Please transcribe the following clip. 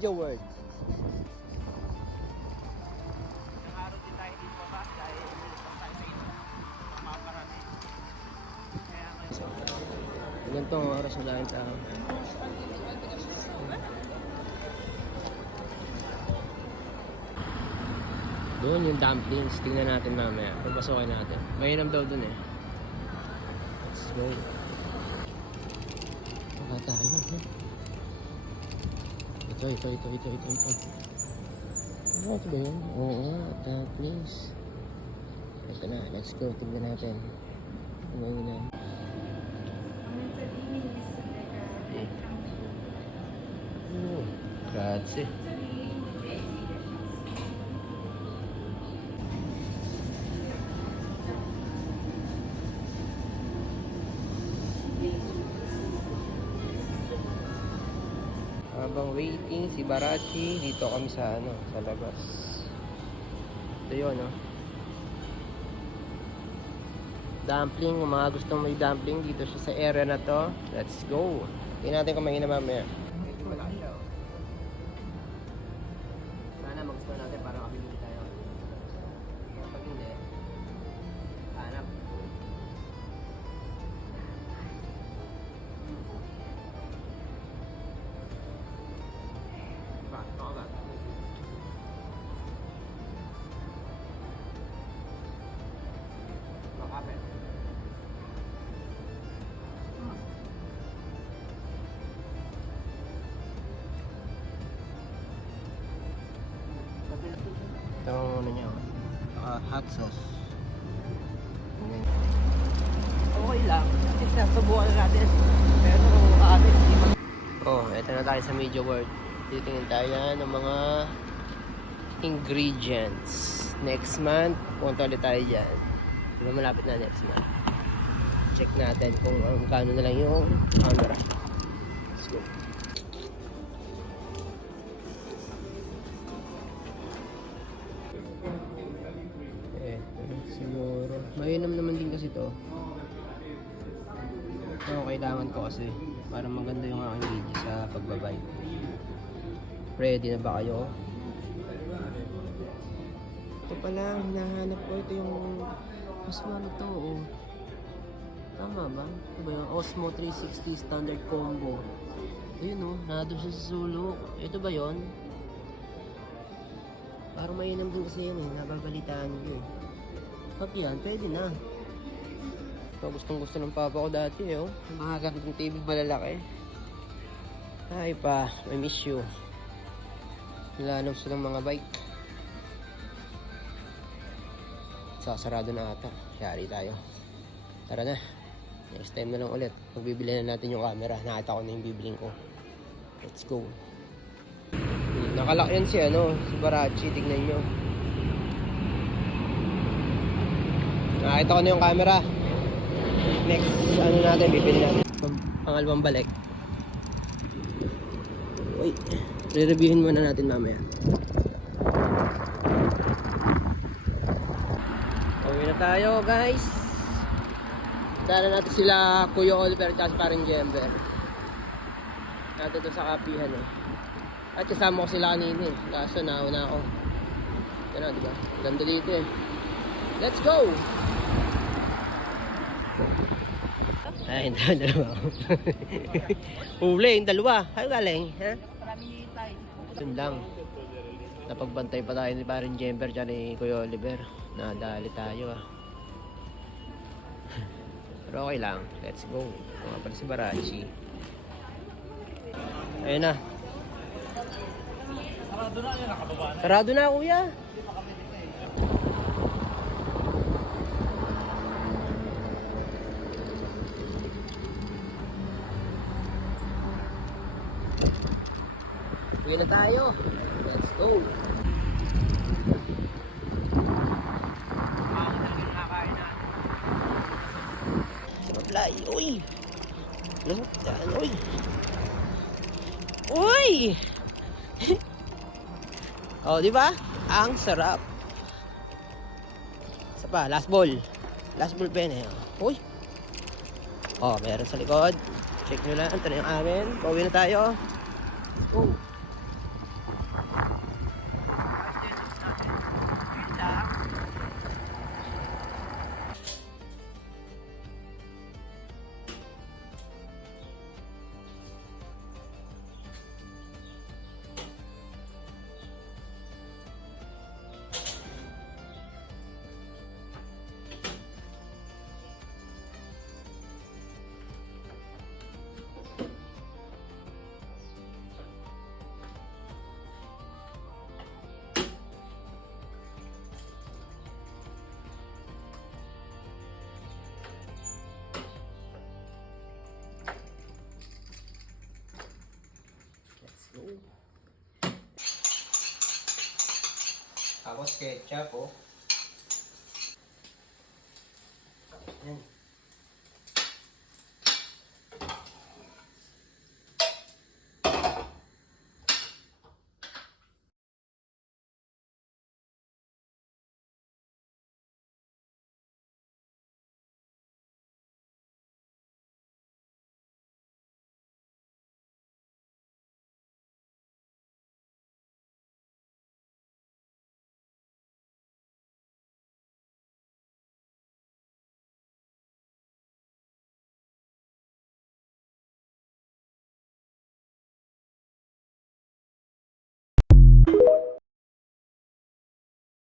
Your word. Nakaraw din tayo dito pa dahil nilipas tayo sa ito. Maparami. Kaya ngayon. Ganitong oras na dahil tao. Doon yung dumplings. Tingnan natin mamaya. Pagpasukin natin. Mainam daw dun eh. Let's go. Baka tayo. Ito. Ano ito ba yun? Oo, dumplings. Ito na. Let's go. Tingnan natin. Tingnan na. Oh, grazie. Habang waiting si Barachi, dito kami sa sa labas. Ito yun, no? Dumpling, kung mga gustong may dumpling dito siya sa area na to. Let's go. Tingnan natin kung may mamaya. Medyo malaki siya, oh. Sana magustuhan natin para makabili tayo. Kapag hindi, hanap. Itong ano niya, hot sauce. Okay lang. At least nasubukan natin. Pero honestly, eto na tayo sa Media World. Titingin tayo ng mga ingredients. Next month, punta ulit tayo dyan. Diba malapit na next month. Check natin kung kano na lang yung camera. Let's go. Siguro mainam naman din kasi to. Ito kailangan ko kasi para maganda yung aking video sa pagbabay. Ready na ba kayo? Ito pala hinahanap ko. Ito yung Osmo na to, oh. Tama ba? Ito ba yung Osmo 360 standard combo? Ayun, oh, nandun siya sa sulok. Ito ba yon? Parang mainam din kasi yun, eh. Nababalitaan ko, eh. Pag yan, pwede na. Ito, gustong gusto ng papa ko dati, eh, oh. Mga ganitong TV malalaki. Ay pa, I miss you. Nilanom silang mga bike. Sasarado na ata. Yari tayo. Tara na. Next time na lang ulit. Magbibili na natin yung camera. Nakita ko na yung bibiling ko. Let's go. Nakalak yan si Barachi. Tignan nyo. Nakita ko na yung camera. Next, natin, bibili natin. Pangalawang balik. Uy, re-reviewin muna natin mamaya. Uwi na tayo, guys. Dala natin sila Kuya Oliver at parang Jember. Natin ito sa kapihan, eh. At kasama ko sila kanina, eh. Kaso nauna ako. Yan na, diba? Ganda dito, eh. Let's go! Ay, dalawa. Huli, yung dalawa. Kayo galing, ha? Yun lang. Napagbantay pa tayo ni Parin Jemper dyan ni Kuya Oliver. Nadali tayo, ah. Pero okay lang. Let's go. Mga pala si Barachi. Ayun na. Sarado na yun, nakababa na. Sarado na, kuya. Uwi na tayo. Let's go. Sablay. Uy. Lamot yan. Uy. Uy. Oh, di ba? Ang sarap. Isa pa, last ball. Last ball pen eh. Uy. Oh, meron sa likod. Check nyo lang. Ito na yung amin. Pauwi na tayo. Oh. Tapos ketchup, oh. Yan.